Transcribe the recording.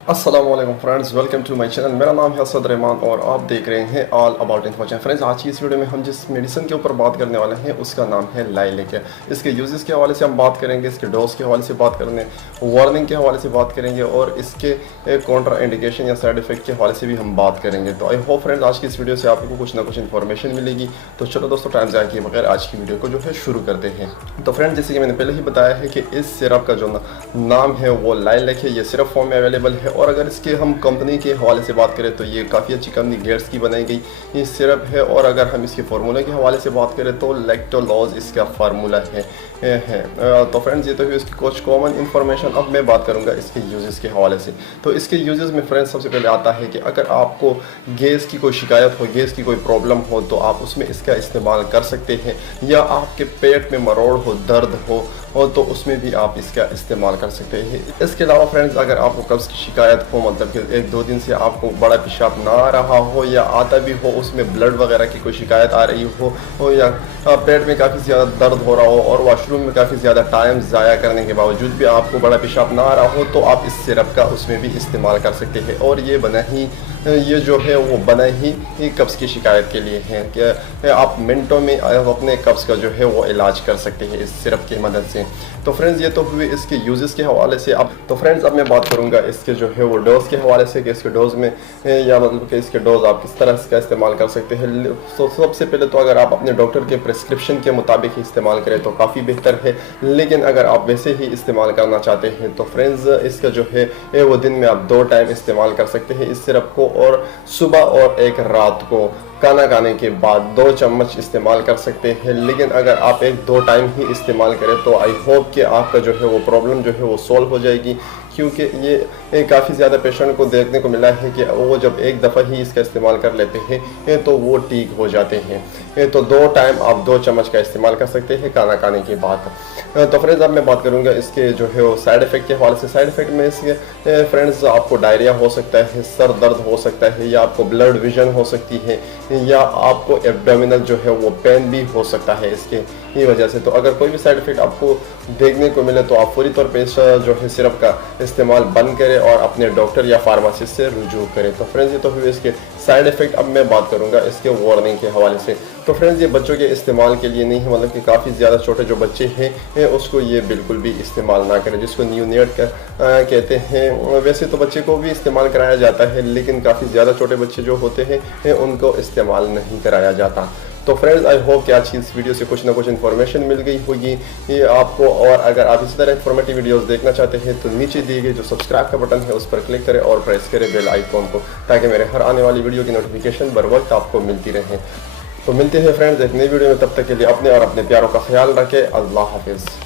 अस्सलाम वालेकुम friends, welcome to my channel. मेरा नाम है असद रहमान और आप देख रहे हैं ऑल अबाउट इन्फॉर्मेशन। फ्रेंड्स, आज की इस वीडियो में हम जिस मेडिसिन के ऊपर बात करने वाले हैं उसका नाम है लाइलेक। इसके यूजेस के हवाले से हम बात करेंगे, इसके डोज के हवाले से बात करेंगे, वार्निंग के हवाले से बात करेंगे और इसके कॉन्ट्रा इंडिकेशन या साइड इफेक्ट के हवाले से भी हम बात करेंगे। तो आई होप फ्रेंड्स आज की इस वीडियो से आपको कुछ ना कुछ इन्फॉर्मेशन मिलेगी। तो चलो दोस्तों, टाइम ज़ाया किए बगैर आज की वीडियो को जो है शुरू करते हैं। तो फ्रेंड्स, जैसे कि मैंने पहले ही बताया है कि इस सिरप का जो नाम है वो लाइलेक है। ये सिरप फॉर्म में अवेलेबल है और अगर इसके हम कंपनी के हवाले से बात करें तो ये काफ़ी अच्छी कंपनी गेट्स की बनाई गई ये सिरप है। और अगर हम इसके फार्मूले के हवाले से बात करें तो लैक्टोलॉज इसका फार्मूला है। तो फ्रेंड्स, ये तो इसकी कुछ कॉमन इन्फॉर्मेशन। अब मैं बात करूंगा इसके यूजेस के हवाले से। तो इसके यूजेस में फ्रेंड्स सबसे पहले आता है कि अगर आपको गैस की कोई शिकायत हो, गैस की कोई प्रॉब्लम हो तो आप उसमें इसका इस्तेमाल कर सकते हैं। या आपके पेट में मरोड़ हो, दर्द हो तो उसमें भी आप इसका इस्तेमाल कर सकते हैं। इसके अलावा फ्रेंड्स, अगर आपको कब्ज़ की शिकायत हो, मतलब कि 1-2 दिन से आपको बड़ा पेशाब ना आ रहा हो या आता भी हो, उसमें ब्लड वगैरह की कोई शिकायत आ रही हो या पेट में काफ़ी ज़्यादा दर्द हो रहा हो और वॉशरूम में काफ़ी ज़्यादा टाइम ज़ाया करने के बावजूद भी आपको बड़ा पेशाब ना आ रहा हो तो आप इस सिरप का उसमें भी इस्तेमाल कर सकते हैं। और ये जो है वो बना ही कब्ज़ की शिकायत के लिए है कि आप मिनटों में अपने कब्ज़ का जो है वो इलाज कर सकते हैं इस सिरप की मदद से। तो फ्रेंड्स, ये तो हुए इसके यूजेस के हवाले से। अब मैं बात करूंगा इसके जो है वो डोज के हवाले से कि इसके डोज में या मतलब कि इसके डोज आप किस तरह इसका इस्तेमाल कर सकते हैं। तो सबसे पहले तो अगर आप अपने डॉक्टर के प्रिस्क्रिप्शन के मुताबिक ही इस्तेमाल करें तो काफ़ी बेहतर है। लेकिन अगर आप वैसे ही इस्तेमाल करना चाहते हैं तो फ्रेंड्स, इसका जो है वो दिन में आप 2 टाइम इस्तेमाल कर सकते हैं इस सिरप को। और सुबह और एक रात को खाना खाने के बाद 2 चम्मच इस्तेमाल कर सकते हैं। लेकिन अगर आप 1-2 टाइम ही इस्तेमाल करें तो आई होप कि आपका जो है वो प्रॉब्लम जो है वो सॉल्व हो जाएगी। क्योंकि ये काफ़ी ज़्यादा पेशेंट को देखने को मिला है कि वो जब एक दफ़ा ही इसका इस्तेमाल कर लेते हैं तो वो ठीक हो जाते हैं। तो 2 टाइम आप 2 चम्मच का इस्तेमाल कर सकते हैं खाना खाने के बाद। तो फ्रेंड्स, अब मैं बात करूंगा इसके जो है वो साइड इफ़ेक्ट के हवाले से। साइड इफ़ेक्ट में इसके फ्रेंड्स आपको डायरिया हो सकता है, सर दर्द हो सकता है, या आपको ब्लड विजन हो सकती है, या आपको एब्डोमिनल जो है वो पेन भी हो सकता है इसके वजह से। तो अगर कोई भी साइड इफ़ेक्ट आपको देखने को मिले तो आप फौरी तौर पर इस जो है सिरप का इस्तेमाल बंद करें और अपने डॉक्टर या फार्मासिस्ट से रुजू करें। तो फ्रेंड्स, ये तो हुए इसके साइड इफ़ेक्ट। अब मैं बात करूंगा इसके वार्निंग के हवाले से। तो फ्रेंड्स, ये बच्चों के इस्तेमाल के लिए नहीं है, मतलब कि काफ़ी ज़्यादा छोटे जो बच्चे हैं उसको ये बिल्कुल भी इस्तेमाल ना करें, जिसको न्यूनेट कहते हैं। वैसे तो बच्चे को भी इस्तेमाल कराया जाता है लेकिन काफ़ी ज़्यादा छोटे बच्चे जो होते हैं उनको इस्तेमाल नहीं कराया जाता। तो फ्रेंड्स, आई होप कि आज की इस वीडियो से कुछ ना कुछ इन्फॉर्मेशन मिल गई होगी ये आपको। और अगर आप इसी तरह इन्फॉर्मेटिव वीडियोस देखना चाहते हैं तो नीचे दिए गए जो सब्सक्राइब का बटन है उस पर क्लिक करें और प्रेस करें बेल आइकॉन को, ताकि मेरे हर आने वाली वीडियो की नोटिफिकेशन बर वक्त आपको मिलती रहे। तो मिलते हैं फ्रेंड्स एक नई वीडियो में, तब तक के लिए अपने और अपने प्यारों का ख्याल रखें। अल्लाह हाफिज़।